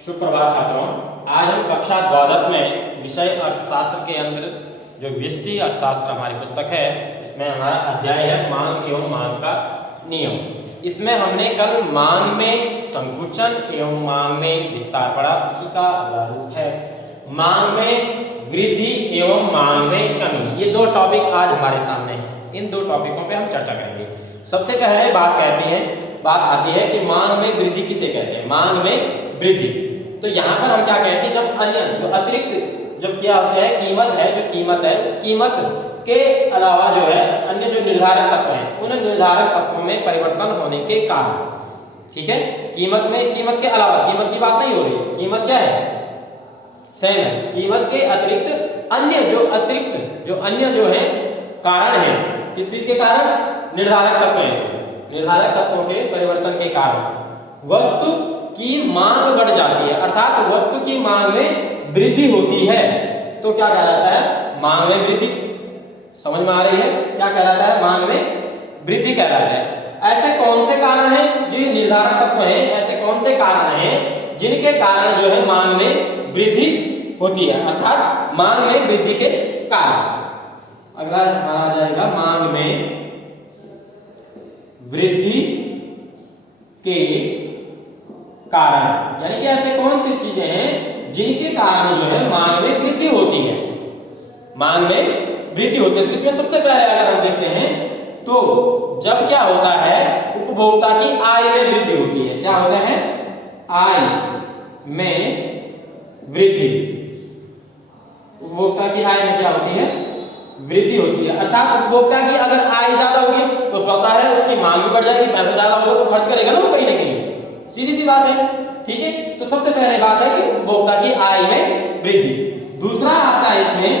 सुप्रभात छात्रों। आज हम कक्षा द्वादश में विषय अर्थशास्त्र के अंदर जो व्यष्टि अर्थशास्त्र हमारी पुस्तक है उसमें हमारा अध्याय है मांग एवं मांग का नियम। इसमें हमने कल मांग में संकुचन एवं मांग में विस्तार पढ़ा, उसका अगला रूप है मांग में वृद्धि एवं मांग में कमी। ये दो टॉपिक आज हमारे सामने हैं। इन दो टॉपिकों पे हम चर्चा करेंगे। सबसे पहले बात आती है कि मांग में वृद्धि किसे कहते हैं। मांग में वृद्धि तो यहाँ पर हम क्या कहते हैं, जब अन्य जो अतिरिक्त जब क्या होता है कीमत है, जो कीमत है उस कीमत के अलावा जो है अन्य जो निर्धारक तत्व हैं उन निर्धारक तत्वों में परिवर्तन होने के कारण, ठीक है, कीमत के अलावा, कीमत की बात नहीं हो रही, कीमत क्या है सेम है, कीमत के अतिरिक्त अन्य जो है कारण है, किस चीज के कारण, निर्धारक तत्व है, निर्धारक तत्वों के परिवर्तन के कारण वस्तु की मांग बढ़ जाती है, अर्थात वस्तु की मांग में वृद्धि होती है तो क्या कहलाता है, मांग में वृद्धि। समझ में आ रही है क्या कहलाता है, मांग में वृद्धि कहलाता है। ऐसे कौन से कारण हैं जो निर्धारक तत्व हैं, ऐसे कौन से कारण हैं जिनके कारण जो है मांग में वृद्धि होती है, अर्थात मांग में वृद्धि के कारण। अगला हमारा आ जाएगा मांग में वृद्धि के कारण, यानी कि ऐसे कौन सी चीजें हैं जिनके कारण जो है मांग में वृद्धि होती है, मांग में वृद्धि होती है। तो इसमें सबसे पहले अगर हम देखते हैं तो जब क्या होता है उपभोक्ता की आय में वृद्धि होती है, क्या होता है, आय में वृद्धि, उपभोक्ता की आय में क्या होती है, वृद्धि होती है। अर्थात उपभोक्ता की अगर आय ज्यादा होगी तो स्वतः है उसकी मांग भी बढ़ जाएगी, पैसा ज्यादा होगा तो खर्च करेगा ना वो कहीं ना कहीं, सीधी सी बात है, ठीक है। तो सबसे पहले बात है कि उपभोक्ता की आय में वृद्धि। दूसरा आता है इसमें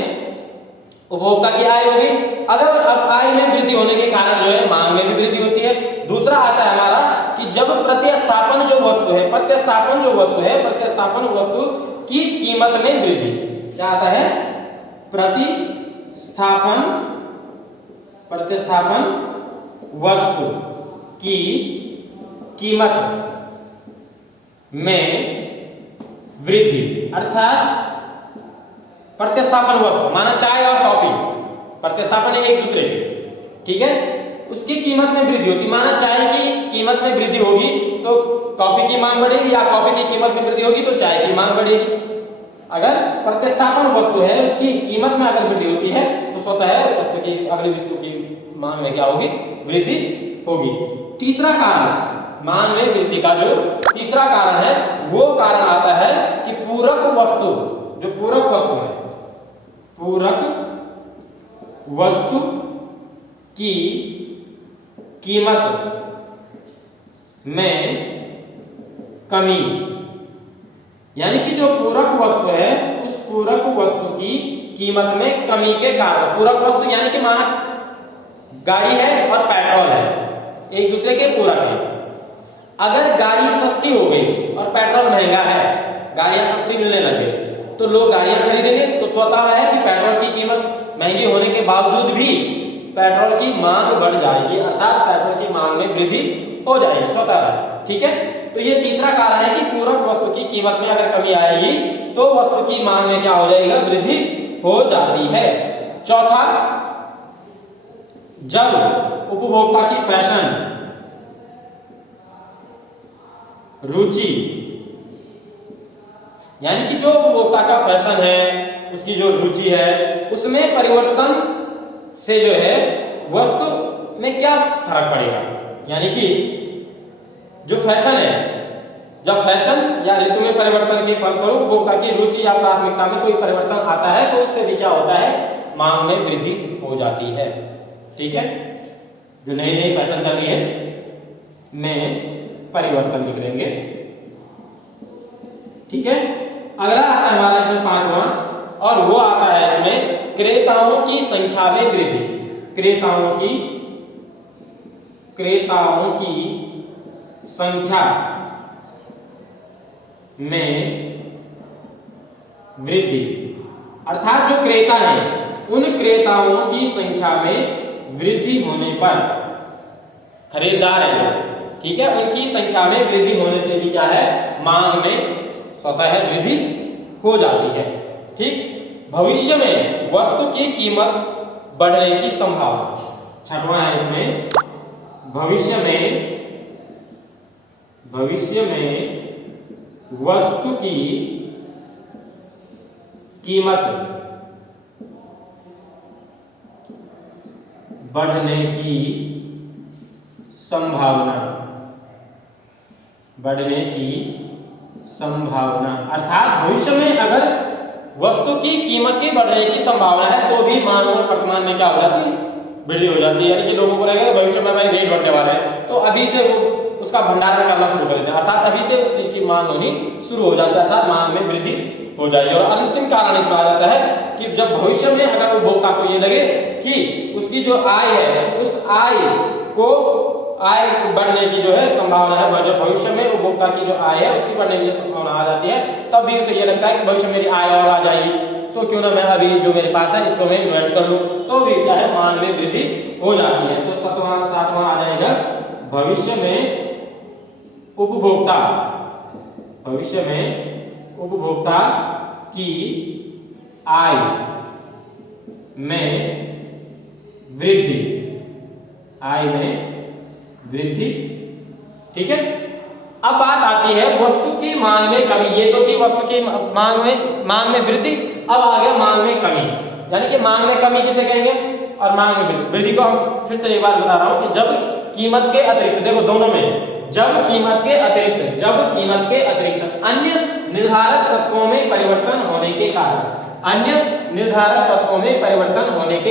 उपभोक्ता की आय हो गई, अगर अब आय में वृद्धि होने के कारण जो है मांग में भी वृद्धि होती है। दूसरा आता है हमारा कि जब प्रतिस्थापन जो वस्तु है, प्रतिस्थापन वस्तु की कीमत में वृद्धि, क्या आता है, प्रतिस्थापन वस्तु की कीमत में वृद्धि, अर्थात प्रतिस्थापन वस्तु माना चाय और कॉफी, प्रतिस्थापन है एक दूसरे के, ठीक है, उसकी कीमत में वृद्धि होती। माना चाय की कीमत में वृद्धि होगी तो कॉफी की मांग बढ़ेगी, या कॉफी की कीमत में वृद्धि होगी तो चाय की मांग बढ़ेगी। अगर प्रतिस्थापन वस्तु है उसकी कीमत में अगर वृद्धि होती है तो स्वतः है वस्तु की अगली वस्तु की मांग में क्या होगी, वृद्धि होगी। तीसरा कारण मांग में वृद्धि का जो तीसरा कारण है वो कारण आता है कि पूरक वस्तु, जो पूरक वस्तु है, पूरक वस्तु की कीमत में कमी, यानी कि जो पूरक वस्तु है उस पूरक वस्तु की कीमत में कमी के कारण, पूरक वस्तु यानी कि माना गाड़ी है और पेट्रोल है, एक दूसरे के पूरक है। अगर गाड़ी सस्ती हो गई और पेट्रोल महंगा है, गाड़ियां सस्ती मिलने लगे तो लोग गाड़ियां खरीदेंगे, तो स्वतः है कि पेट्रोल की कीमत महंगी होने के बावजूद भी पेट्रोल की मांग बढ़ जाएगी, अर्थात पेट्रोल की मांग में वृद्धि हो जाएगी स्वतः, ठीक है। तो ये तीसरा कारण है कि पूरक वस्तु की कीमत में अगर कमी आएगी तो वस्तु की मांग में क्या हो जाएगा, वृद्धि हो जाती है। चौथा, जब उपभोक्ता की फैशन, रुचि, यानी कि जो उपभोक्ता का फैशन है, उसकी जो रुचि है, उसमें परिवर्तन से जो है वस्तु में क्या फर्क पड़ेगा, यानी कि जो फैशन है, जब फैशन या ऋतु में परिवर्तन के फलस्वरूप उपभोक्ता की रुचि या प्राथमिकता में कोई परिवर्तन आता है तो उससे भी क्या होता है, मांग में वृद्धि हो जाती है, ठीक है। जो नई नई फैशन चल रही है में परिवर्तन निकलेंगे, ठीक है। अगला आता है हमारा इसमें पांचवा, और वो आता है इसमें क्रेताओं की संख्या में वृद्धि, क्रेताओं की संख्या में वृद्धि, अर्थात जो क्रेता हैं उन क्रेताओं की संख्या में वृद्धि होने पर, खरीदार है जो, ठीक है, उनकी संख्या में वृद्धि होने से भी क्या है, मांग में स्वतः वृद्धि हो जाती है। ठीक, भविष्य में वस्तु की कीमत बढ़ने की संभावना। छठवां है इसमें, भविष्य में वस्तु की कीमत बढ़ने की संभावना, अर्थात भविष्य में अगर वस्तु की कीमत की बढ़ने की संभावना है तो भी मांग में वर्तमान में क्या हो जाती है, वृद्धि हो जाती है। यानी कि लोगों को लगेगा भविष्य में भाई रेट बढ़ने वाला है, तो अभी से वो उसका भंडारण करना शुरू कर देते हैं, अर्थात अभी से उस चीज की मांग होनी शुरू हो जाती है, अर्थात मांग में वृद्धि हो जाएगी। और अंतिम कारण इसमें आ जाता है कि जब भविष्य में अगर उपभोक्ता को ये लगे कि उसकी जो आय है उस आय बढ़ने की जो है संभावना है, जब भविष्य में उपभोक्ता की जो आय है उसकी बढ़ने की संभावना आ जाती है, तब भी उसे ये लगता है कि भविष्य में मेरी आय और आ जाएगी, तो क्यों ना मैं अभी जो मेरे पास है इसको मैं इन्वेस्ट कर लूं, तो भी क्या है मांग में वृद्धि हो जाती है। तो सातवां आ जाएगा, भविष्य में उपभोक्ता की आय में वृद्धि। ठीक है, अब बात आती है वस्तु की मांग में कमी। ये तो थी वस्तु की मांग में वृद्धि, अब आ गया मांग में कमी। यानी कि मांग में कमी किसे कहेंगे और मांग में वृद्धि को हम फिर से एक बार बता रहा हूं कि जब कीमत के अतिरिक्त, देखो दोनों में, जब कीमत के अतिरिक्त अन्य निर्धारक तत्वों में परिवर्तन होने के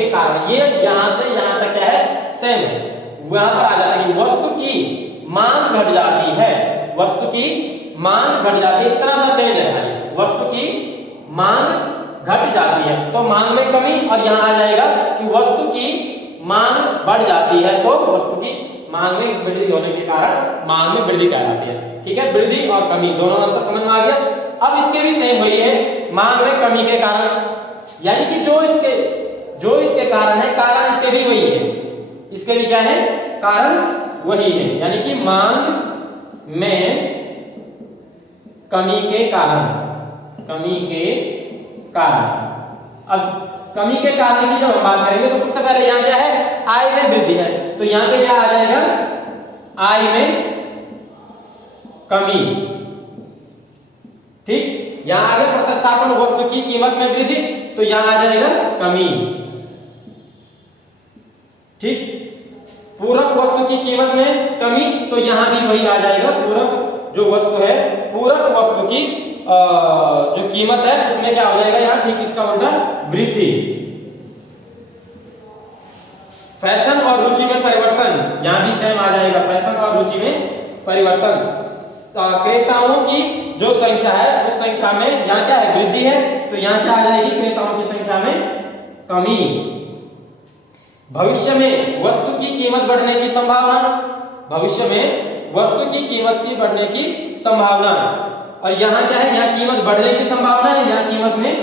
कारण, ये यहां से यहां तक क्या है सेम है, वहां पर आ जाता है कि वस्तु की मांग घट जाती है, इतना सा चेंज है, वस्तु की मांग घट जाती है तो मांग में कमी, और यहां आ जाएगा कि वस्तु की मांग बढ़ जाती है तो वस्तु की मांग में वृद्धि होने के कारण मांग में वृद्धि कहलाती है। ठीक है, वृद्धि और कमी दोनों अंतर समझ में आ गया। अब इसके भी सेम वही है, मांग में कमी के कारण, यानी कि जो इसके कारण है, कारण इसके भी वही है, इसके भी क्या है कारण वही है, यानी कि मांग में कमी के कारण। अब कमी के कारण की जब हम बात करेंगे तो सबसे पहले यहाँ क्या है, आय में वृद्धि है, तो यहाँ पे क्या आ जाएगा, आय में कमी। ठीक, यहाँ आ गया प्रतिस्थापन वस्तु की कीमत में वृद्धि, तो यहाँ आ जाएगा कमी। ठीक, पूरक वस्तु की कीमत में कमी, तो यहाँ भी वही आ जाएगा, पूरक जो वस्तु है, पूरक वस्तु की जो कीमत है उसमें क्या हो जाएगा यहाँ, ठीक इसका उल्टा वृद्धि। फैशन और रुचि में परिवर्तन, यहाँ भी सेम आ जाएगा, फैशन और रुचि में परिवर्तन। क्रेताओं की जो संख्या है उस संख्या में यहाँ क्या है, वृद्धि है, तो यहाँ क्या आ जाएगी, क्रेताओं की संख्या में कमी। भविष्य में वस्तु की कीमत बढ़ने की संभावना, और यहाँ क्या है, यहाँ कीमत बढ़ने की संभावना है, यहाँ कीमत में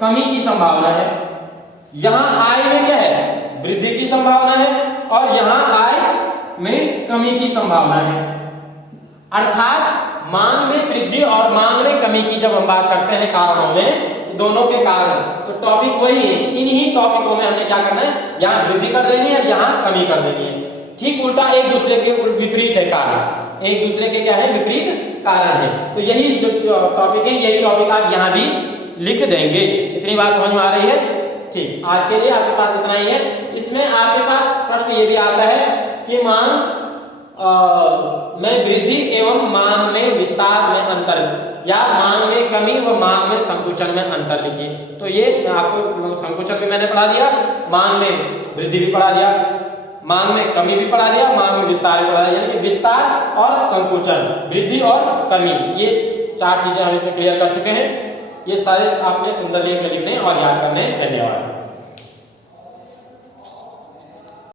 कमी की संभावना है। यहाँ आय में क्या है, वृद्धि की संभावना है, और यहाँ आय में कमी की संभावना है। अर्थात मांग में वृद्धि और मांग में कमी की जब हम बात करते हैं कारणों में, तो दोनों के कारण, तो टॉपिक वही है, इन्हीं टॉपिकों में हमने क्या करना है, यहाँ वृद्धि कर देनी है, यहाँ कमी कर देनी है। ठीक उल्टा एक दूसरे के विपरीत है कारण, एक दूसरे के क्या है, विपरीत कारण है। तो यही जो टॉपिक है, यही टॉपिक आप यहाँ भी लिख देंगे। इतनी बात समझ में आ रही है? ठीक, आज के लिए आपके पास इतना ही है। इसमें आपके पास प्रश्न ये भी आता है कि मांग में वृद्धि एवं मांग में विस्तार में अंतर, या मांग में कमी व मांग में संकुचन में अंतर लिखिए। तो ये आपको संकुचन भी मैंने पढ़ा दिया, मांग में वृद्धि भी पढ़ा दिया, मांग में कमी भी पढ़ा दिया, मांग में विस्तार भी पढ़ा दिया, यानी कि विस्तार और संकुचन, वृद्धि और कमी, ये चार चीजें हम इसमें क्लियर कर चुके हैं। ये सारे आपने सुंदर लेख में लिखने और याद करने। धन्यवाद।